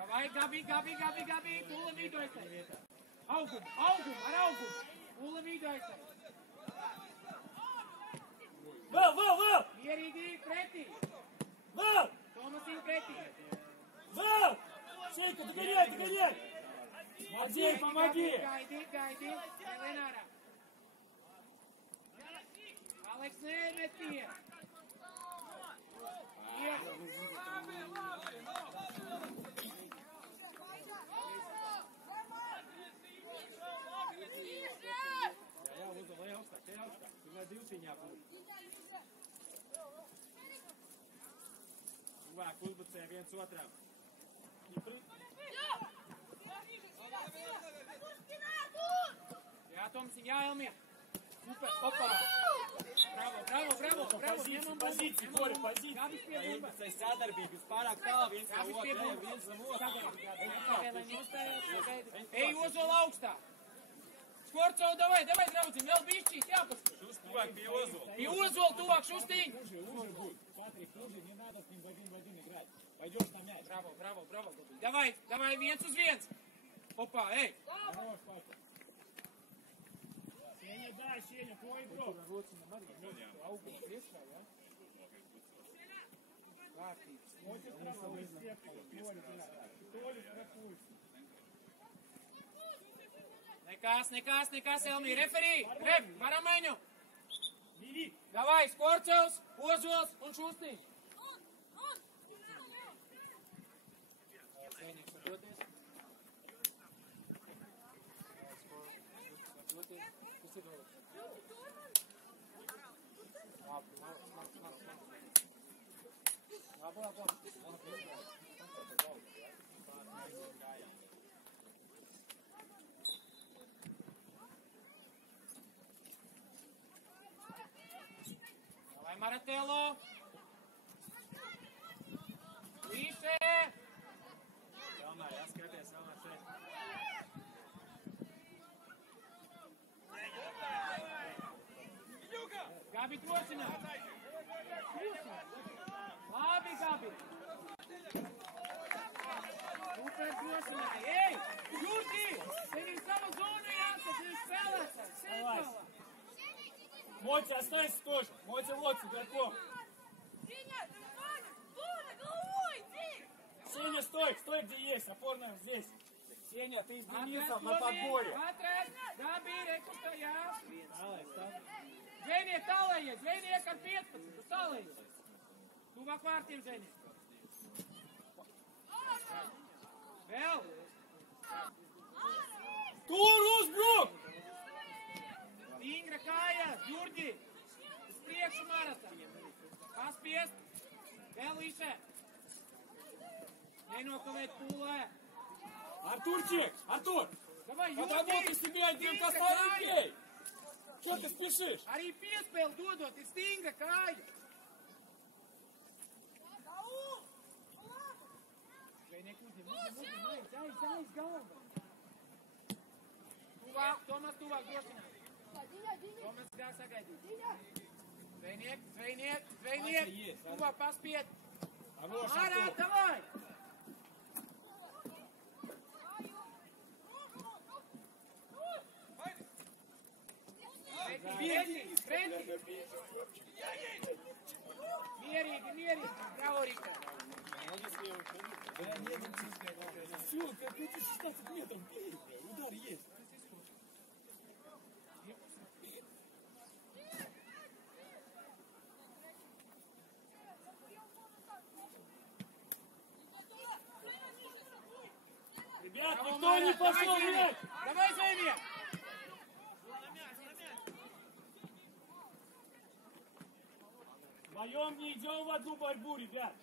Vai, Gabi, Pula vidu aiztai. Augum, ar augumu. Pula vidu aiztai. Vēl! Mierīgi pretī. Vēl! Tomasīn pretī. Vēl! Šeika, догоняй! Матвей, помоги! Gaidi. Elenārā. Aleks, nemet pie. Tuvāk uzbrucēji viens otram. Jā, Tomasiņ, jā, Elmi. Super, opā. Bravo. Позиции, Коля, позиции. Gabis pie bumba. Tas sadarbības pārāk tālu viens no Gabis pie otra, bumba. viens zem otra. Lai nostājās. Ej, Ozola augstā. Skorco, davai, draudzim, vēl bišķīt, jāpaskatās. Šus tuvāk pie Ozola. Pie Ozola tuvāk, šustiņ. Хуже будет. Смотри, хуже, не надо с ним в один играть. Пойдешь на мяч. Bravo, Gabi. Davai, viens uz viens. Opā, ej. Хорош, Паша. Сеня, да, Сеня, твой игрок. Auguma priekšā, jā? Kārtības. Смотри, правый сектор. Толя, страхуйся. Nekas, Elmi, referī. Varam maiņu. Бери. Davai, Skorcevs, Ozols un šustiņ. Zvejnieks var doties. Kas ir doties? Labi. Davai, Maratello. Līšē. Elmār, jāskaties, Elmār šeit. Gabi trošinā. Labi, Gabi. Super trošinā. Ej, Jurgi, tev ir sava zona jāsaka, tev ir spēlētājs. Centrālā. Мотя, останься тоже. Мотя вот с игроком. Сеня, стой, где есть. Опорная здесь. Сеня, ты с Денисом на подборе. Atrast, Gabi, rekustājās. Zvejniek tālējies, zvejniek ar 15, tu tālējies. Tuvāk vārtiem, zvejniek. Vēl. Tur uzbruk! Ingra kājās, Jurgi. Uz priekšu Marata. Paspiest. Vēl līšē. Nenokavēt pūlē. Артурчик, Артур! Davai, Подработай себе один космолет бей! Что ты спешишь? Arī piespēli dodot, ir stingra kāja. Zvejniek uzņem, aiz galva. Tuvāk, Tomas, tuvāk drošināt. Tomas kā sagaidīt. Zvejniek. Tuvāk paspied. Хорош, Ārā, Артур. davai! Mierīgi. Bravo, Rika. Все, как эти 16 метров, бей, удар есть. Ребят, Браво, никто не Марат, пошел давай, мяч! Давай, Звейник! Вдвоем не идем в одну борьбу, ребят.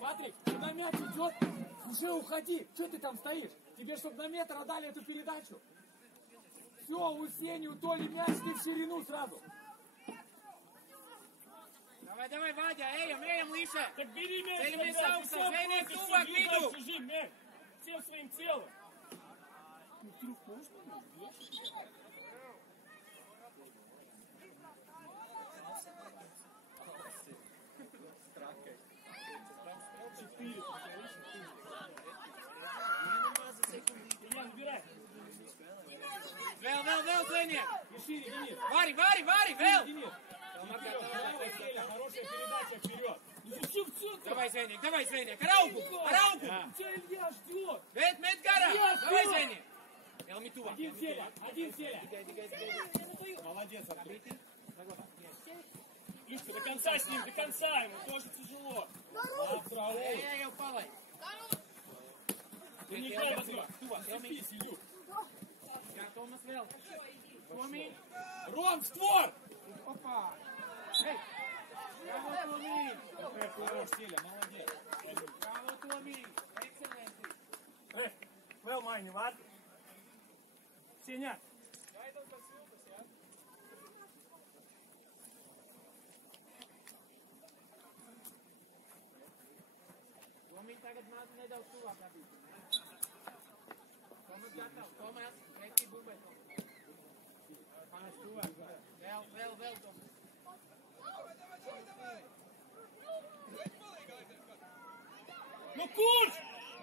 Патрик, когда мяч идет, уже уходи. Что ты там стоишь? Тебе, чтобы на метр отдали эту передачу. Все, у Сени, у Толи мяч, ты в ширину сразу. Давай, Вадя, ejam, Līša! Так бери мяч, Ceļamies тогда, augstā, ты Zvejnieks, сам tuvāk против vidū! себя чужим мяч. Всем своим телом. Ну, вдруг можно? Илья, набирай. Vēl, Zvejniek! И шире, Денис. Vari, vēl! Денис. Хорошая передача вперед. Все. Давай, Zvejniek, ar augu! Тебя Илья ждет. Met garā! Давай, Zvejniek! Elmi tuvāk! Один Селя. Молодец, Артур. Илюшка, до конца с ним, ему тоже тяжело. Ej, palai! Ты не играй в ответ. Зацепись, Илюх. Jā, Tomas vēl! Tomī! Ром, в створ! Опа! Ej! Bravo, Tomī! Хорош, Селя, молодец. Bravo, Tomī! Excelenti! Vēl maiņu, var? Сеня. Tomī tagad māc nedaudz tuvāk atīt. Tomas gatavs, Tomas! Pretī bumbai, Tomas! Pāris tuvāk! Vēl, Tomas! Ну курс!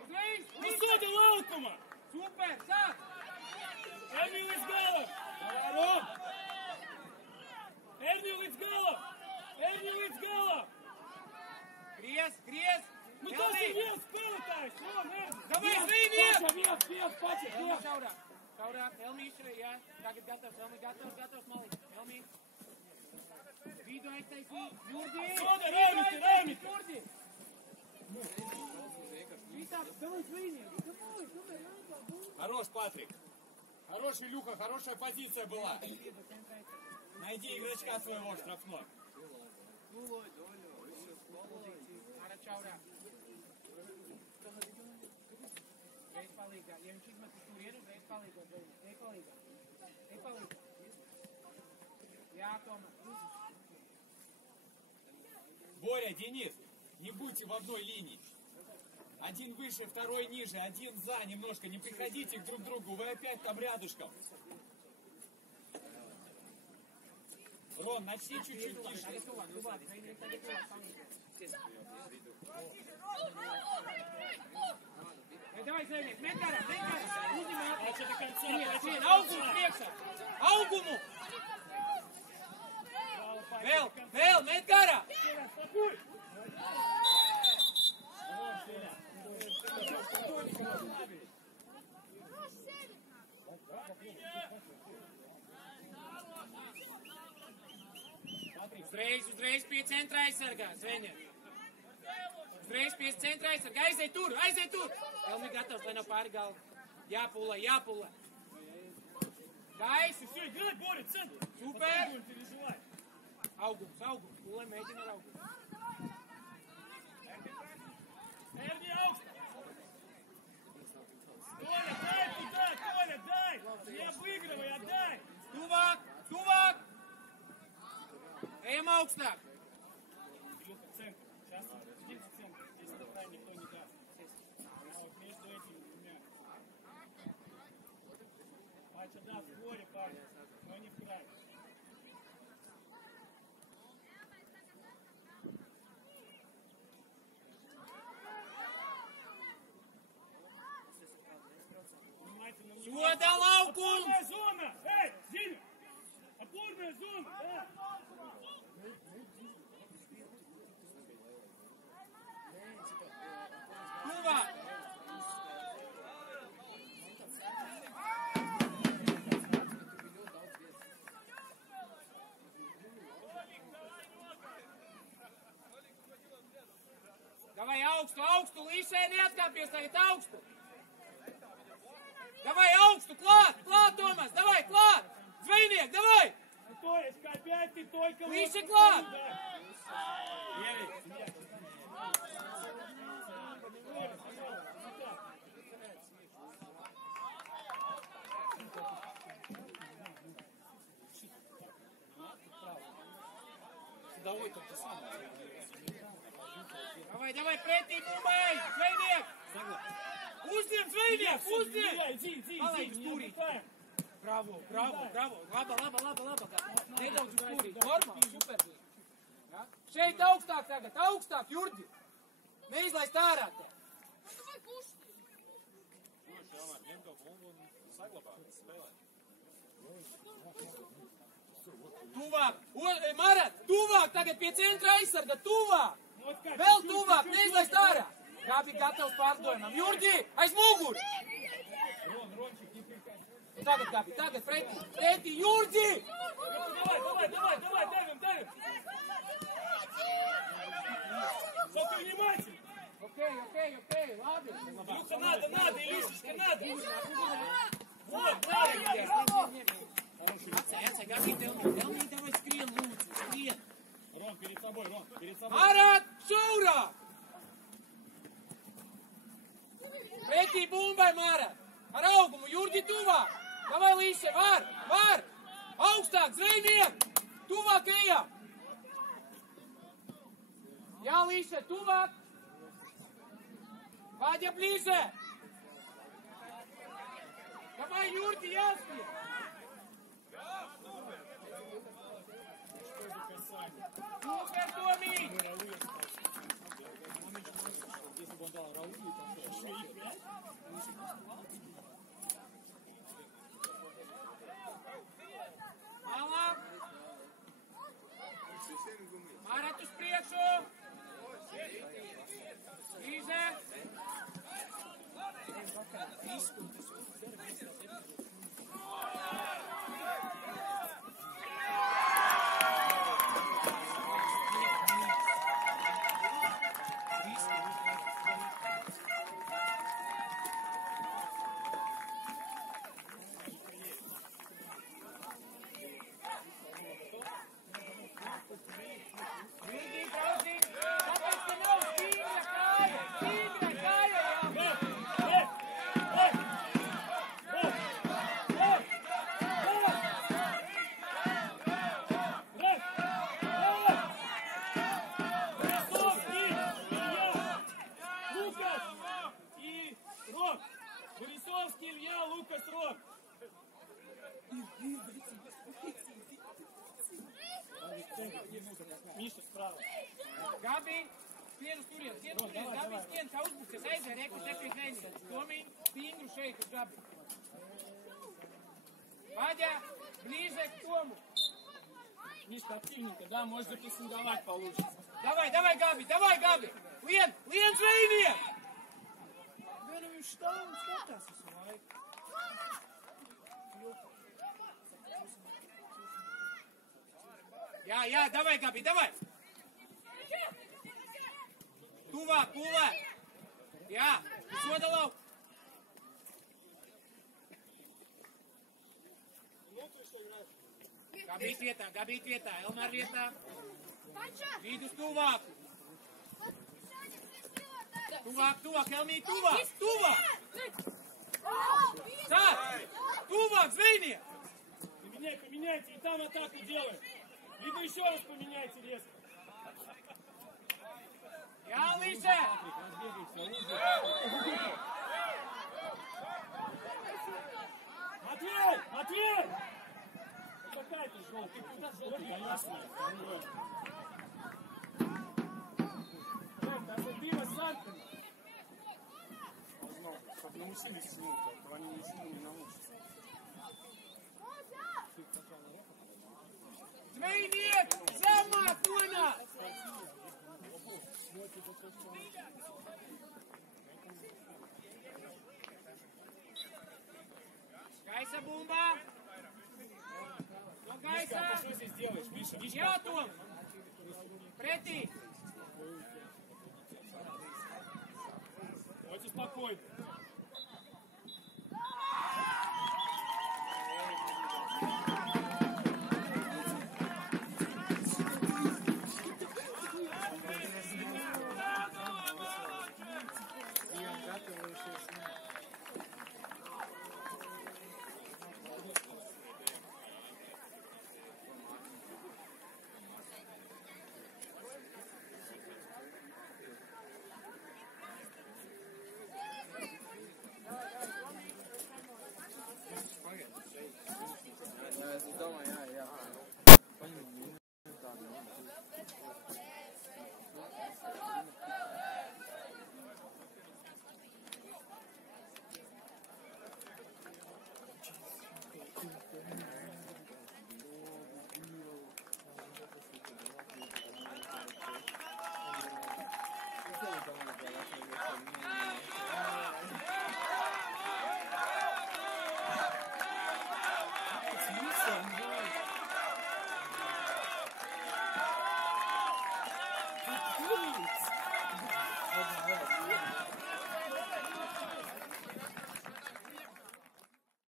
Līdz! Высоти лаукума! Super! Sāk! Эрнил из гала! Ром! Эрнил из гала! Griez! Мы тоже вес спēlētājs! Ром, Эрнил! Давай, Zvejniek! Pači, Elmi šaurāk, Elmīša, jā, tagad gatavs, gatavs, malī, Elmī. Vidu aiztaisī, Jurdi! Soda, Rēmiti! Jurdi! Visā, давай, Zvejniek, давай, Хорош, Патрик. Хорош, Илюха, хорошая позиция была. Найди игрочка своего штрафной. Ara šaurāk. Reiz palīgā, ja viņš izmet uz turienu, reiz palīgā, Zvejniek, ej palīgā. Jā, Tomas. Боря, Денис, не будьте в одной линии. Один выше, второй ниже, один за немножко. Не приходите друг к другу, вы опять там рядышком. Ром, начни чуть-чуть тише. Tuvāk, Zvejniek, tagad tuvāk, palīgā. Давай, Zvejniek, met garā, uzņemāt. Дальше до конца. Skrien, augumu priekšā! Augumu! Vēl, met garā! Uzreiz pie centra aizsargā, Zvejniek. Uzreiz pie centra aizsargā, aizej tur! Elmi gatavs, lai nav pāri galvu. Jāpulē. Gais! Все, играй, Боря, центр. Super! Не переживай. Augums. Pulē mēģina ar augumu. Эрни, аукст. Толя, дай туда, Толя, дай. Не обыгрывай, отдай. Tuvāk! Ejam augstāk. Илюха, центр. Сейчас иди в центр. Здесь на край никто не даст. А вот между этими двумя. Пача, да, в поле, парень. Но не в край. Внимательно, Soda laukums! Опорная зона! Эй, Зиня! Опорная зона! Да! Tuvāk! Davai augstu, augstu, līšē neatkāpies tagad augstu. Davai augstu, klāt, klāt, Tomas, davai, klāt. Zvejniek, davai. Тоечка, опять ты только... Лише клад. Давай, давай, pretī, Bumbai! Zvejniek! Uzņem, Zvejniek, uzņem! Иди, Palaik uz stūrī. Bravo, bravo, bravo. Laba. Nedaudz uz stūrī. Normāli, super. Ja? Šeit augstāk tagad, augstāk, Jurgi. Neizlaist ārā te. Tuvāk, Marat, tuvāk tagad pie centra aizsarga, tuvāk. Vēl tuvāk, neizlaist ārā. Gabi gatavs pārdojumam. Jurgi, aiz muguru. Tagad, Gabi, tagad, pretī, Jurgi. Давай, давим. Только внимательно. Окей, labi. Илюха, надо, Илюшечка, надо. Вот, браво. Atcēj, Gabi, tev skrien, lūdzu, skrien. Ром, перед собой. Marat, šaurā. Pretī Bumbai, Marat. Ar augumu, Jurgi, tuvāk. Davai, Līše, var. Augstāk, Zvejniek. Tuvāk ejam. Jā, Līše, tuvāk. Vādja blīže. Davai, Jurgi, jāskrien. Super, Tomī. Если бы он дал Раулю, Malā. Marat uz priekšu. Līže. Борисовский Илья, Лукас, Ром. Миша справа. Gabi, skrien uz turien, Gabi, skrien, kā uzbūsies, aiziet, reku, te pie Zvejnieka. Tomī, stingru šeit uz Gabi. Вадя, ближе к Тому. Мишка, активненько, да, можешь запрессинговать получится. Давай, Gabi, Lien, Zvejniek! Viņš stāv un skatās visu laiku. Jā, давай, Gabi, давай! Tuvāk! Jā, soda lauku! Gabīt vietā, Elmār vietā. Vidus tuvāk! Tuvāk, Elmī, tuvāk! Sāc! Tuvāk, Zvejniek! Поменяйте, и там атаку делай. Либо еще раз поменяйте резко. Jālīše! Матвей! Матвей! Какая ты желтый? Ты куда желтый? Конечно. Даже ты рассадка. Должно быть, чтобы научились чему-то, то они ничему не научатся. Zvejniek! Zemāk nonāk! Gaisa bumba! No gaisa! Ты что здесь делаешь? Миша, иди Jā, Tom! Pretī! Давайте спокойно.